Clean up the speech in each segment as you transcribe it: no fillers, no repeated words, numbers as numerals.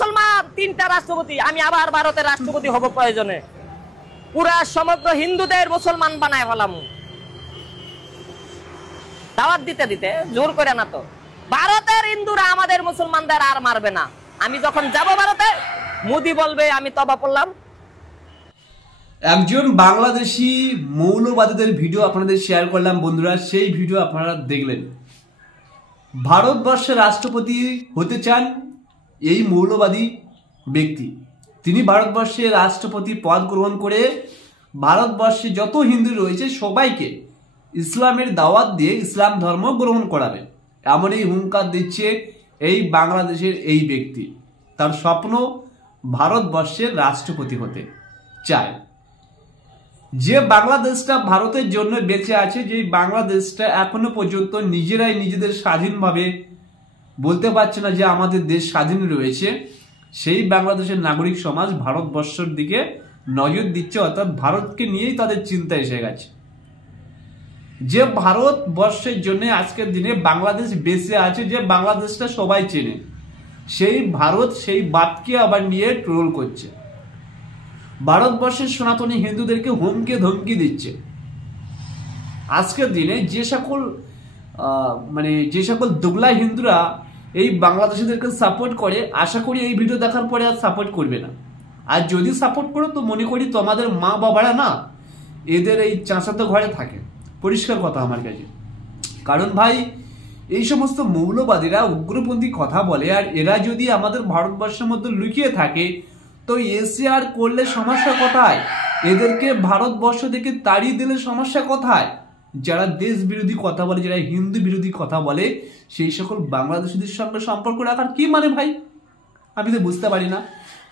মুসলমান 3টা রাষ্ট্রপতি, আমি আবার ভারতের রাষ্ট্রপতি হব প্রয়োজনে, পুরা সমগ্র হিন্দুদের মুসলমান বানায় ফেলাম। দাওয়াত দিতে দিতে জোর করে না তো, ভারতের হিন্দুরা আমাদের মুসলমানদের আর মারবে না। আমি যখন যাব ভারতে, মোদি বলবে আমি তবা পড়লাম। একজন বাংলাদেশি মৌলবাদীদের ভিডিও আপনাদের শেয়ার করলাম বন্ধুরা, সেই ভিডিও আপনারা দেখলেন। ভারতবর্ষের রাষ্ট্রপতি হতে চান এই মৌলবাদী ব্যক্তি, তিনি ভারতবর্ষের রাষ্ট্রপতি পদ গ্রহণ করে ভারতবর্ষে যত হিন্দু রয়েছে সবাইকে ইসলামের দাওয়াত দিয়ে ইসলাম ধর্ম গ্রহণ করাবে, এমনই হুঙ্কার দিচ্ছে এই বাংলাদেশের এই ব্যক্তি। তার স্বপ্ন ভারতবর্ষের রাষ্ট্রপতি হতে চায়। যে বাংলাদেশটা ভারতের জন্য বেঁচে আছে, যে বাংলাদেশটা এখনো পর্যন্ত নিজেরাই নিজেদের স্বাধীনভাবে বলতে পারছে না যে আমাদের দেশ স্বাধীন রয়েছে, সেই বাংলাদেশের নাগরিক সমাজ ভারতবর্ষের দিকে নজর দিচ্ছে, অর্থাৎ ভারতকে নিয়েই তাদের চিন্তা এসে গেছে। যে ভারতবর্ষের জন্য আজকের দিনে বাংলাদেশ বেঁচে আছে, যে বাংলাদেশটা সবাই চেনে, সেই ভারত সেই বাতকে আবার নিয়ে ট্রোল করছে, ভারতবর্ষের সনাতনী হিন্দুদেরকে হুমকি ধমকি দিচ্ছে। আজকের দিনে যে সকল দুগলা হিন্দুরা এই বাংলাদেশিদেরকে সাপোর্ট করে, আশা করি এই ভিডিও দেখার পরে আর সাপোর্ট করবে না। আর যদি সাপোর্ট করো তো মনে করি তোমাদের মা বাবারা না এদের এই চাঁচাতো ঘরে থাকে, পরিষ্কার কথা আমার কাছে। কারণ ভাই এই সমস্ত মৌলবাদীরা উগ্রপন্থী কথা বলে, আর এরা যদি আমাদের ভারতবর্ষের মধ্যে লুকিয়ে থাকে তো এসিআর করলে সমস্যা কোথায়? এদেরকে ভারতবর্ষ থেকে তাড়িয়ে দিলে সমস্যা কোথায়? যারা দেশ বিরোধী কথা বলে, যারা হিন্দু বিরোধী কথা বলে, সেই সকল বাংলাদেশিদের সঙ্গে সম্পর্ক রাখার কি মানে ভাই? আমি তো বুঝতে পারি না।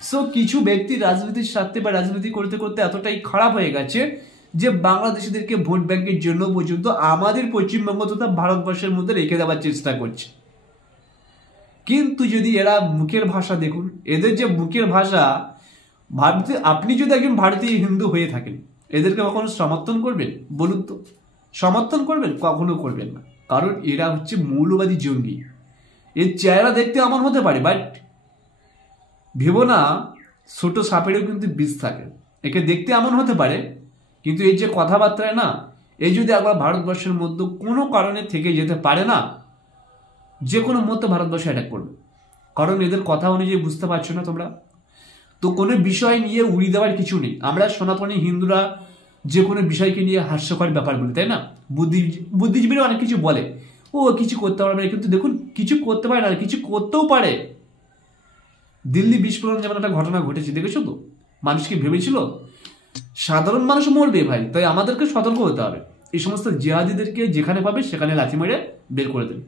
সো কিছু ব্যক্তি রাজনীতির স্বার্থে বা রাজনীতি করতে করতে এতটাই খারাপ হয়ে গেছে যে বাংলাদেশিদেরকে ভোট ব্যাংকের জন্য পর্যন্ত আমাদের পশ্চিমবঙ্গ তথা ভারতবর্ষের মধ্যে রেখে দেওয়ার চেষ্টা করছে। কিন্তু যদি এরা মুখের ভাষা দেখুন, এদের যে মুখের ভাষা, আপনি যদি একজন ভারতীয় হিন্দু হয়ে থাকেন, এদেরকে কখনো সমর্থন করবেন? বলুন তো, সমর্থন করবেন? কখনো করবেন না, কারণ এরা হচ্ছে মৌলবাদী জঙ্গি। এর চেহারা দেখতে এমন হতে পারে, বাট ভেবো না ছোট সাপেরও কিন্তু বিষ থাকে। একে দেখতে এমন হতে পারে, কিন্তু এই যে কথাবার্তায় না, এই যদি একবার ভারতবর্ষের মধ্যে কোনো কারণে থেকে যেতে পারে না, যে কোনো মুহূর্তে ভারতবর্ষে অ্যাটাক করবে। কারণ এদের কথা অনুযায়ী বুঝতে পারছো না তোমরা তো, কোনো বিষয় নিয়ে উড়িয়ে দেওয়ার কিছু নেই। আমরা সনাতনী হিন্দুরা যে কোনো বিষয়কে নিয়ে হাস্যকর ব্যাপার বলি, তাই না? বুদ্ধিজীবীরা অনেক কিছু বলে, ও কিছু করতে পারবে না, কিন্তু দেখুন কিছু করতে পারে না, কিছু করতেও পারে। দিল্লি বিস্ফোরণ যেমন একটা ঘটনা ঘটেছে, দেখেছো তো? মানুষ কি ভেবেছিল সাধারণ মানুষ মরবে? ভাই তাই আমাদেরকে সতর্ক হতে হবে। এই সমস্ত জিহাদিদেরকে যেখানে পাবে সেখানে লাথি মেরে বের করে দেবে।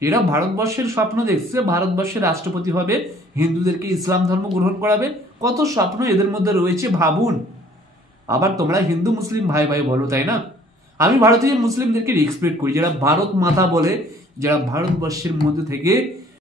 এরা ভারতবর্ষের স্বপ্ন দেখছে, ভারতবর্ষের রাষ্ট্রপতি হবে, হিন্দুদেরকে ইসলাম ধর্ম গ্রহণ করাবে। কত স্বপ্ন এদের মধ্যে রয়েছে ভাবুন। আবার তোমরা হিন্দু মুসলিম ভাই ভাই বলো, তাই না? আমি ভারতীয় মুসলিমদেরকে রেসপেক্ট করি, যারা ভারত মাতা বলে, যারা ভারতবর্ষের মধ্যে থেকে